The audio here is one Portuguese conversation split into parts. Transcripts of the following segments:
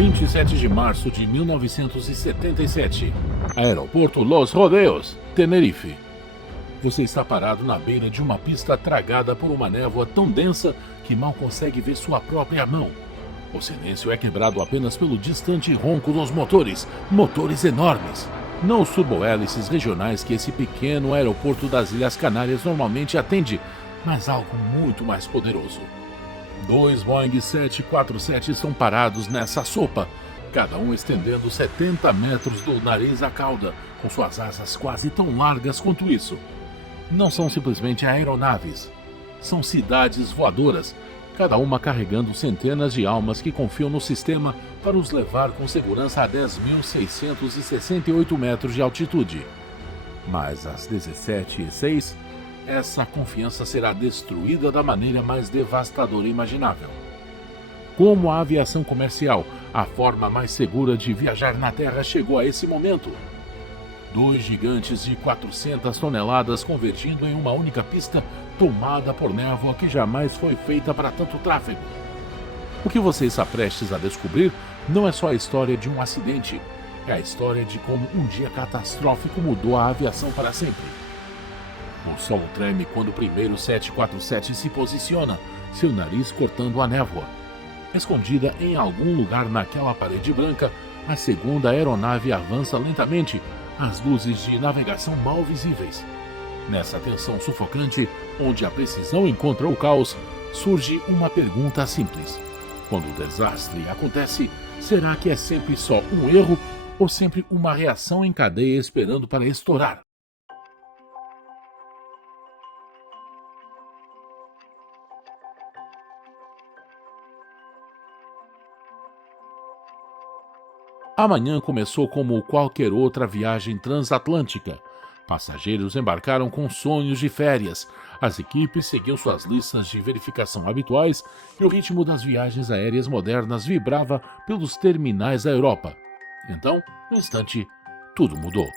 27 de março de 1977. Aeroporto Los Rodeos, Tenerife. Você está parado na beira de uma pista tragada por uma névoa tão densa que mal consegue ver sua própria mão. O silêncio é quebrado apenas pelo distante ronco dos motores enormes. Não os turbohélices regionais que esse pequeno aeroporto das Ilhas Canárias normalmente atende, mas algo muito mais poderoso. 2 Boeing 747 estão parados nessa sopa, cada um estendendo 70 metros do nariz à cauda, com suas asas quase tão largas quanto isso. Não são simplesmente aeronaves, são cidades voadoras, cada uma carregando centenas de almas que confiam no sistema para os levar com segurança a 10.668 metros de altitude. Mas às 17h06, essa confiança será destruída da maneira mais devastadora imaginável. Como a aviação comercial, a forma mais segura de viajar na Terra, chegou a esse momento. 2 gigantes de 400 toneladas convergindo em uma única pista tomada por névoa que jamais foi feita para tanto tráfego. O que você está prestes a descobrir não é só a história de um acidente, é a história de como um dia catastrófico mudou a aviação para sempre. O solo treme quando o primeiro 747 se posiciona, seu nariz cortando a névoa. Escondida em algum lugar naquela parede branca, a segunda aeronave avança lentamente, as luzes de navegação mal visíveis. Nessa tensão sufocante, onde a precisão encontra o caos, surge uma pergunta simples. Quando o desastre acontece, será que é sempre só um erro ou sempre uma reação em cadeia esperando para estourar? Amanhã começou como qualquer outra viagem transatlântica. Passageiros embarcaram com sonhos de férias. As equipes seguiam suas listas de verificação habituais e o ritmo das viagens aéreas modernas vibrava pelos terminais da Europa. Então, no instante, tudo mudou.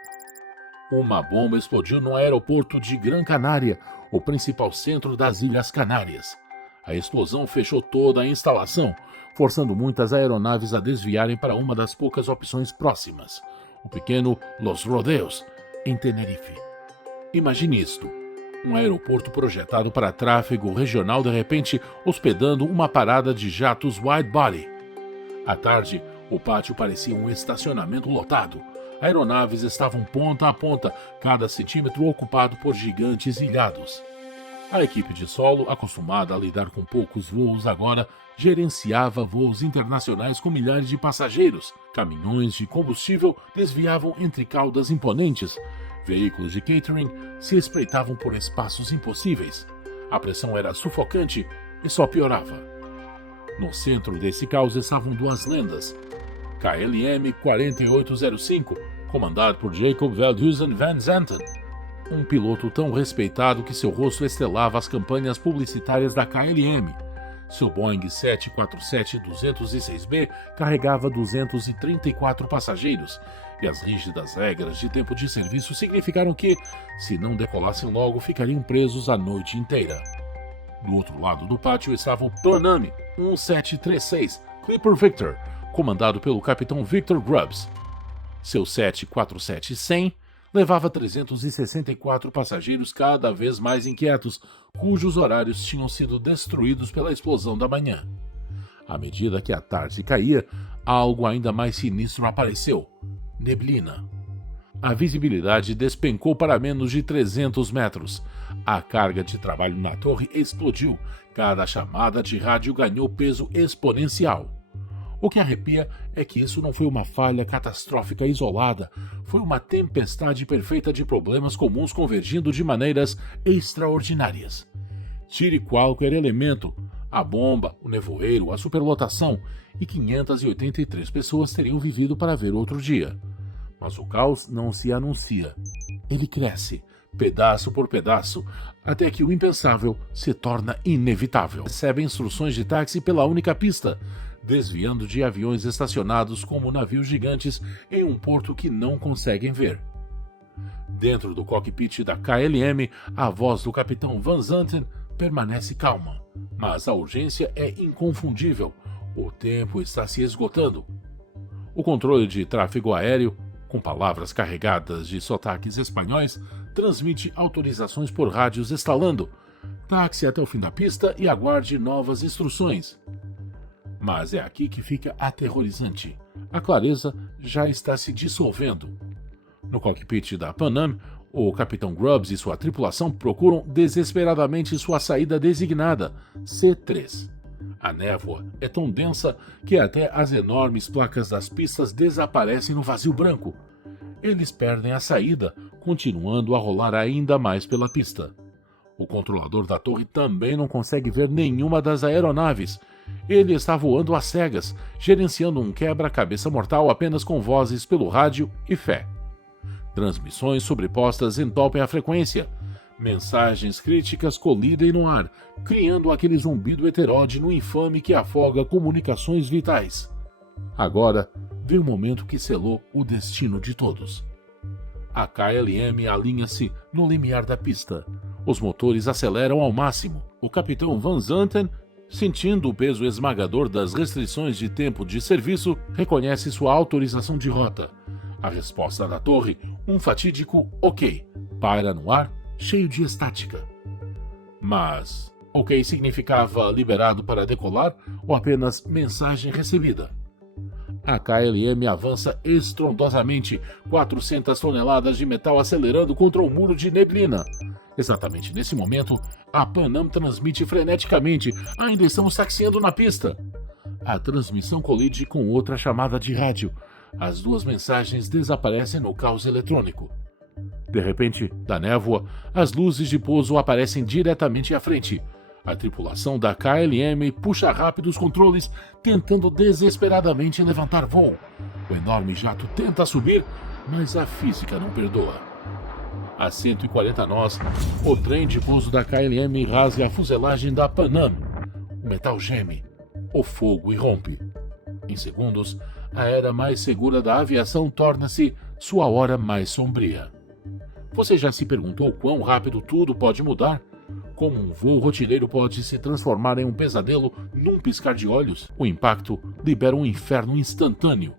Uma bomba explodiu no aeroporto de Gran Canária, o principal centro das Ilhas Canárias. A explosão fechou toda a instalação, forçando muitas aeronaves a desviarem para uma das poucas opções próximas, o pequeno Los Rodeos, em Tenerife. Imagine isto: um aeroporto projetado para tráfego regional de repente hospedando uma parada de jatos wide-body. À tarde, o pátio parecia um estacionamento lotado. Aeronaves estavam ponta a ponta, cada centímetro ocupado por gigantes ilhados. A equipe de solo, acostumada a lidar com poucos voos, agora gerenciava voos internacionais com milhares de passageiros. Caminhões de combustível desviavam entre caudas imponentes. Veículos de catering se espreitavam por espaços impossíveis. A pressão era sufocante e só piorava. No centro desse caos estavam 2 lendas. KLM 4805, comandado por Jacob Veldhuizen van Zanten, um piloto tão respeitado que seu rosto estelava as campanhas publicitárias da KLM. Seu Boeing 747-206B carregava 234 passageiros, e as rígidas regras de tempo de serviço significaram que, se não decolassem logo, ficariam presos a noite inteira. Do outro lado do pátio estava o Pan Am 1736 Clipper Victor, comandado pelo capitão Victor Grubbs. Seu 747-100 levava 364 passageiros cada vez mais inquietos, cujos horários tinham sido destruídos pela explosão da manhã. À medida que a tarde caía, algo ainda mais sinistro apareceu: neblina. A visibilidade despencou para menos de 300 metros. A carga de trabalho na torre explodiu. Cada chamada de rádio ganhou peso exponencial. O que arrepia é que isso não foi uma falha catastrófica isolada, foi uma tempestade perfeita de problemas comuns convergindo de maneiras extraordinárias. Tire qualquer elemento, a bomba, o nevoeiro, a superlotação, e 583 pessoas teriam vivido para ver outro dia. Mas o caos não se anuncia. Ele cresce, pedaço por pedaço, até que o impensável se torna inevitável. Recebe instruções de táxi pela única pista, desviando de aviões estacionados como navios gigantes em um porto que não conseguem ver. Dentro do cockpit da KLM, a voz do capitão Van Zanten permanece calma, mas a urgência é inconfundível. O tempo está se esgotando. O controle de tráfego aéreo, com palavras carregadas de sotaques espanhóis, transmite autorizações por rádios estalando: táxi até o fim da pista e aguarde novas instruções. Mas é aqui que fica aterrorizante. A clareza já está se dissolvendo. No cockpit da Pan Am, o capitão Grubbs e sua tripulação procuram desesperadamente sua saída designada, C3. A névoa é tão densa que até as enormes placas das pistas desaparecem no vazio branco. Eles perdem a saída, continuando a rolar ainda mais pela pista. O controlador da torre também não consegue ver nenhuma das aeronaves. Ele está voando às cegas, gerenciando um quebra-cabeça mortal apenas com vozes pelo rádio e fé. Transmissões sobrepostas entopem a frequência. Mensagens críticas colidem no ar, criando aquele zumbido heteródeno infame que afoga comunicações vitais. Agora vem o momento que selou o destino de todos. A KLM alinha-se no limiar da pista. Os motores aceleram ao máximo. O capitão Van Zanten, sentindo o peso esmagador das restrições de tempo de serviço, reconhece sua autorização de rota. A resposta da torre, um fatídico OK, paira no ar, cheio de estática. Mas OK significava liberado para decolar ou apenas mensagem recebida? A KLM avança estrondosamente, 400 toneladas de metal acelerando contra um muro de neblina. Exatamente nesse momento, a Pan Am transmite freneticamente: ainda estamos taxiando na pista. A transmissão colide com outra chamada de rádio. As duas mensagens desaparecem no caos eletrônico. De repente, da névoa, as luzes de pouso aparecem diretamente à frente. A tripulação da KLM puxa rápido os controles, tentando desesperadamente levantar voo. O enorme jato tenta subir, mas a física não perdoa. A 140 nós, o trem de pouso da KLM rasga a fuselagem da Pan Am. O metal geme, o fogo irrompe. Em segundos, a era mais segura da aviação torna-se sua hora mais sombria. Você já se perguntou quão rápido tudo pode mudar? Como um voo rotineiro pode se transformar em um pesadelo num piscar de olhos? O impacto libera um inferno instantâneo.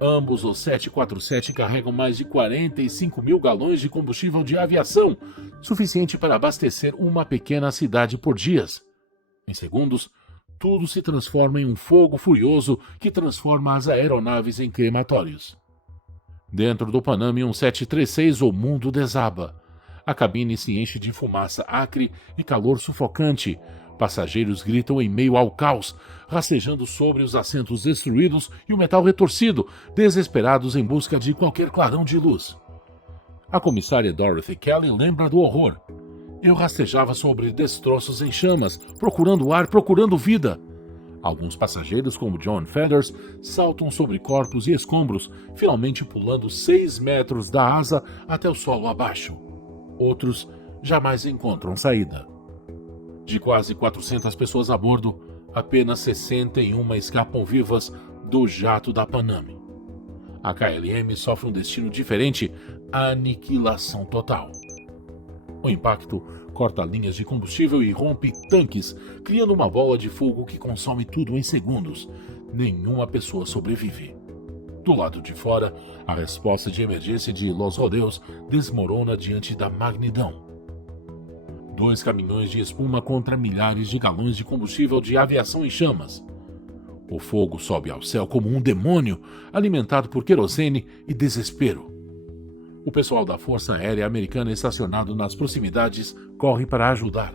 Ambos os 747 carregam mais de 45 mil galões de combustível de aviação, suficiente para abastecer uma pequena cidade por dias. Em segundos, tudo se transforma em um fogo furioso que transforma as aeronaves em crematórios. Dentro do Pan Am 1736, o mundo desaba. A cabine se enche de fumaça acre e calor sufocante. Passageiros gritam em meio ao caos, rastejando sobre os assentos destruídos e o metal retorcido, desesperados em busca de qualquer clarão de luz. A comissária Dorothy Kelly lembra do horror. Eu rastejava sobre destroços em chamas, procurando ar, procurando vida. Alguns passageiros, como John Feathers, saltam sobre corpos e escombros, finalmente pulando 6 metros da asa até o solo abaixo. Outros jamais encontram saída. De quase 400 pessoas a bordo, apenas 61 escapam vivas do jato da Pan Am. A KLM sofre um destino diferente: a aniquilação total. O impacto corta linhas de combustível e rompe tanques, criando uma bola de fogo que consome tudo em segundos. Nenhuma pessoa sobrevive. Do lado de fora, a resposta de emergência de Los Rodeos desmorona diante da magnidão. 2 caminhões de espuma contra milhares de galões de combustível de aviação em chamas. O fogo sobe ao céu como um demônio, alimentado por querosene e desespero. O pessoal da Força Aérea Americana estacionado nas proximidades corre para ajudar.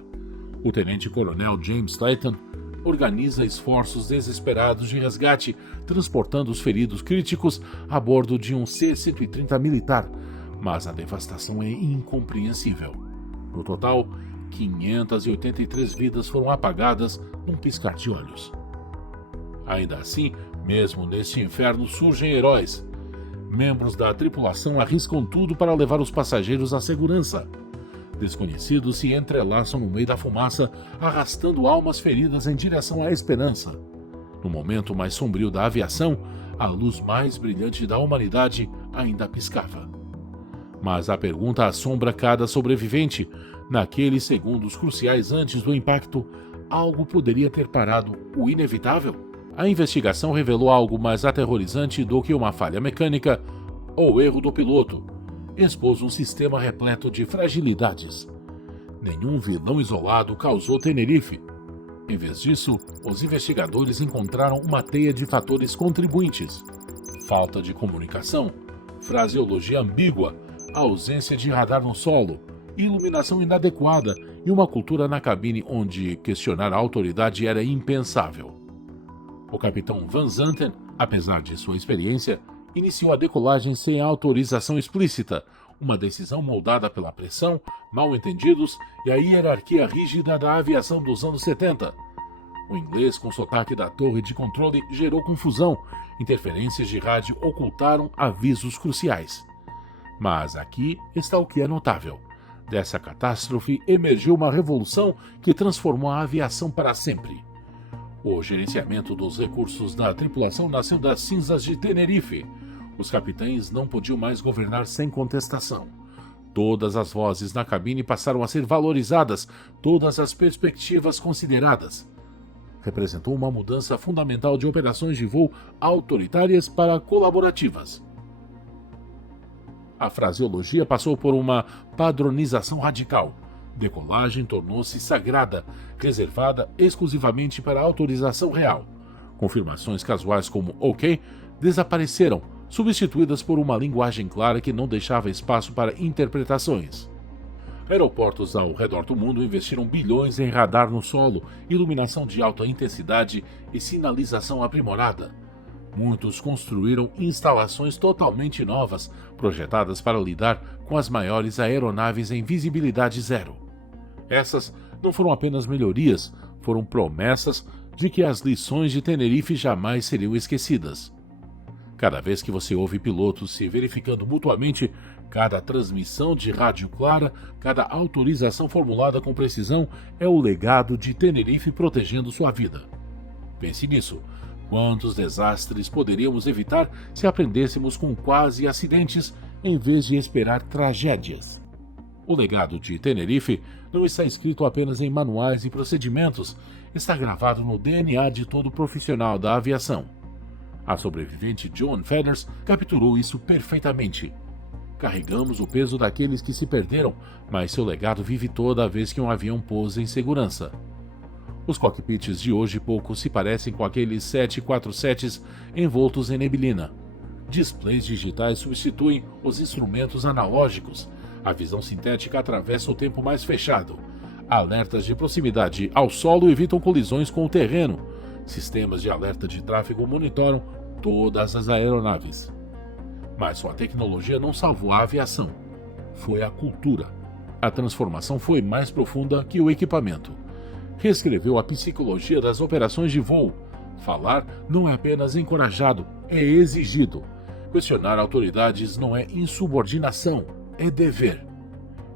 O tenente-coronel James Clayton organiza esforços desesperados de resgate, transportando os feridos críticos a bordo de um C-130 militar, mas a devastação é incompreensível. No total, 583 vidas foram apagadas num piscar de olhos. Ainda assim, mesmo neste inferno surgem heróis. Membros da tripulação arriscam tudo para levar os passageiros à segurança. Desconhecidos se entrelaçam no meio da fumaça, arrastando almas feridas em direção à esperança. No momento mais sombrio da aviação, a luz mais brilhante da humanidade ainda piscava. Mas a pergunta assombra cada sobrevivente. Naqueles segundos cruciais antes do impacto, algo poderia ter parado o inevitável? A investigação revelou algo mais aterrorizante do que uma falha mecânica ou erro do piloto. Expôs um sistema repleto de fragilidades. Nenhum vilão isolado causou Tenerife. Em vez disso, os investigadores encontraram uma teia de fatores contribuintes: falta de comunicação, fraseologia ambígua, ausência de radar no solo, iluminação inadequada e uma cultura na cabine onde questionar a autoridade era impensável. O capitão Van Zanten, apesar de sua experiência, iniciou a decolagem sem autorização explícita, uma decisão moldada pela pressão, mal-entendidos e a hierarquia rígida da aviação dos anos 70. O inglês com sotaque da torre de controle gerou confusão, interferências de rádio ocultaram avisos cruciais. Mas aqui está o que é notável. Dessa catástrofe emergiu uma revolução que transformou a aviação para sempre. O gerenciamento dos recursos da tripulação nasceu das cinzas de Tenerife. Os capitães não podiam mais governar sem contestação. Todas as vozes na cabine passaram a ser valorizadas, todas as perspectivas consideradas. Representou uma mudança fundamental de operações de voo autoritárias para colaborativas. A fraseologia passou por uma padronização radical. Decolagem tornou-se sagrada, reservada exclusivamente para autorização real. Confirmações casuais como OK desapareceram, substituídas por uma linguagem clara que não deixava espaço para interpretações. Aeroportos ao redor do mundo investiram bilhões em radar no solo, iluminação de alta intensidade e sinalização aprimorada. Muitos construíram instalações totalmente novas, projetadas para lidar com as maiores aeronaves em visibilidade zero. Essas não foram apenas melhorias, foram promessas de que as lições de Tenerife jamais seriam esquecidas. Cada vez que você ouve pilotos se verificando mutuamente, cada transmissão de rádio clara, cada autorização formulada com precisão é o legado de Tenerife protegendo sua vida. Pense nisso. Quantos desastres poderíamos evitar se aprendêssemos com quase acidentes em vez de esperar tragédias? O legado de Tenerife não está escrito apenas em manuais e procedimentos, está gravado no DNA de todo profissional da aviação. A sobrevivente Joan Feathers capturou isso perfeitamente. Carregamos o peso daqueles que se perderam, mas seu legado vive toda vez que um avião pousa em segurança. Os cockpits de hoje pouco se parecem com aqueles 747s envoltos em neblina. Displays digitais substituem os instrumentos analógicos. A visão sintética atravessa o tempo mais fechado. Alertas de proximidade ao solo evitam colisões com o terreno. Sistemas de alerta de tráfego monitoram todas as aeronaves. Mas sua tecnologia não salvou a aviação. Foi a cultura. A transformação foi mais profunda que o equipamento. Reescreveu a psicologia das operações de voo. Falar não é apenas encorajado, é exigido. Questionar autoridades não é insubordinação, é dever.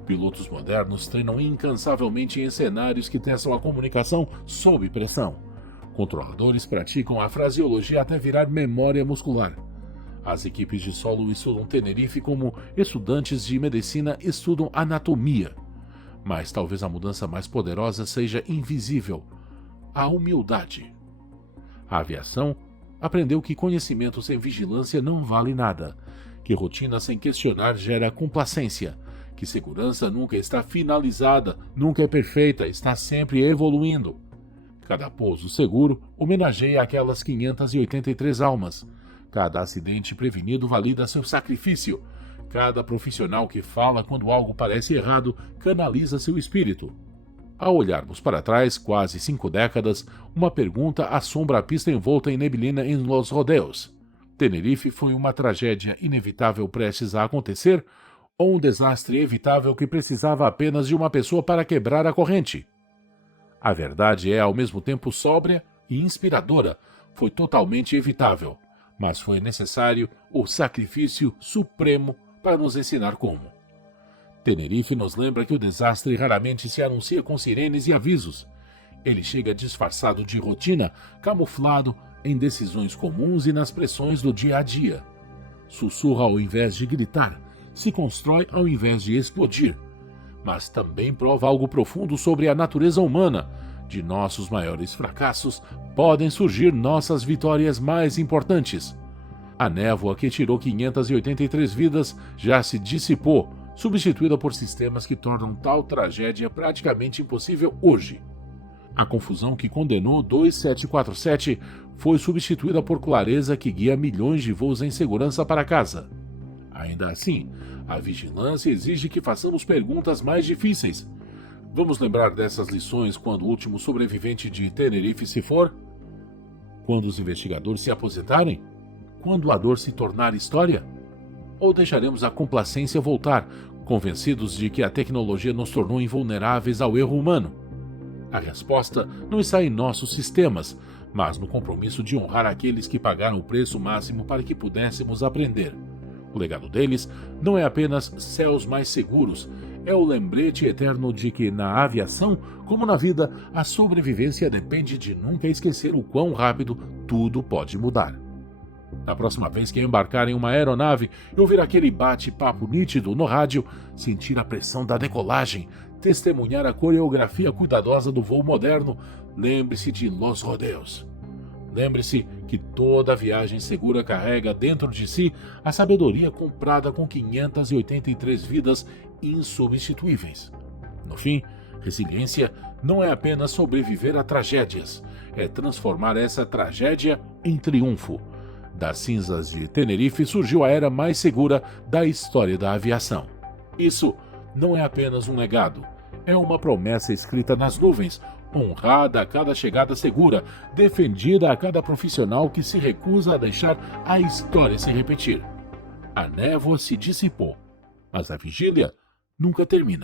Pilotos modernos treinam incansavelmente em cenários que testam a comunicação sob pressão. Controladores praticam a fraseologia até virar memória muscular. As equipes de solo estudam Tenerife como estudantes de medicina estudam anatomia. Mas talvez a mudança mais poderosa seja invisível: a humildade. A aviação aprendeu que conhecimento sem vigilância não vale nada, que rotina sem questionar gera complacência, que segurança nunca está finalizada, nunca é perfeita, está sempre evoluindo. Cada pouso seguro homenageia aquelas 583 almas. Cada acidente prevenido valida seu sacrifício. Cada profissional que fala quando algo parece errado canaliza seu espírito. Ao olharmos para trás, quase 5 décadas, uma pergunta assombra a pista envolta em neblina em Los Rodeos. Tenerife foi uma tragédia inevitável prestes a acontecer ou um desastre evitável que precisava apenas de uma pessoa para quebrar a corrente? A verdade é ao mesmo tempo sóbria e inspiradora. Foi totalmente evitável, mas foi necessário o sacrifício supremo para nos ensinar como. Tenerife nos lembra que o desastre raramente se anuncia com sirenes e avisos. Ele chega disfarçado de rotina, camuflado em decisões comuns e nas pressões do dia a dia. Sussurra ao invés de gritar, se constrói ao invés de explodir. Mas também prova algo profundo sobre a natureza humana. De nossos maiores fracassos podem surgir nossas vitórias mais importantes. A névoa que tirou 583 vidas já se dissipou, substituída por sistemas que tornam tal tragédia praticamente impossível hoje. A confusão que condenou 2747 foi substituída por clareza que guia milhões de voos em segurança para casa. Ainda assim, a vigilância exige que façamos perguntas mais difíceis. Vamos lembrar dessas lições quando o último sobrevivente de Tenerife se for? Quando os investigadores se aposentarem? Quando a dor se tornar história? Ou deixaremos a complacência voltar, convencidos de que a tecnologia nos tornou invulneráveis ao erro humano? A resposta não está em nossos sistemas, mas no compromisso de honrar aqueles que pagaram o preço máximo para que pudéssemos aprender. O legado deles não é apenas céus mais seguros, é o lembrete eterno de que na aviação, como na vida, a sobrevivência depende de nunca esquecer o quão rápido tudo pode mudar. Na próxima vez que embarcar em uma aeronave e ouvir aquele bate-papo nítido no rádio, sentir a pressão da decolagem, testemunhar a coreografia cuidadosa do voo moderno, lembre-se de Los Rodeos. Lembre-se que toda viagem segura carrega dentro de si a sabedoria comprada com 583 vidas insubstituíveis. No fim, resiliência não é apenas sobreviver a tragédias, é transformar essa tragédia em triunfo. Das cinzas de Tenerife surgiu a era mais segura da história da aviação. Isso não é apenas um legado, é uma promessa escrita nas nuvens, honrada a cada chegada segura, defendida a cada profissional que se recusa a deixar a história se repetir. A névoa se dissipou, mas a vigília nunca termina.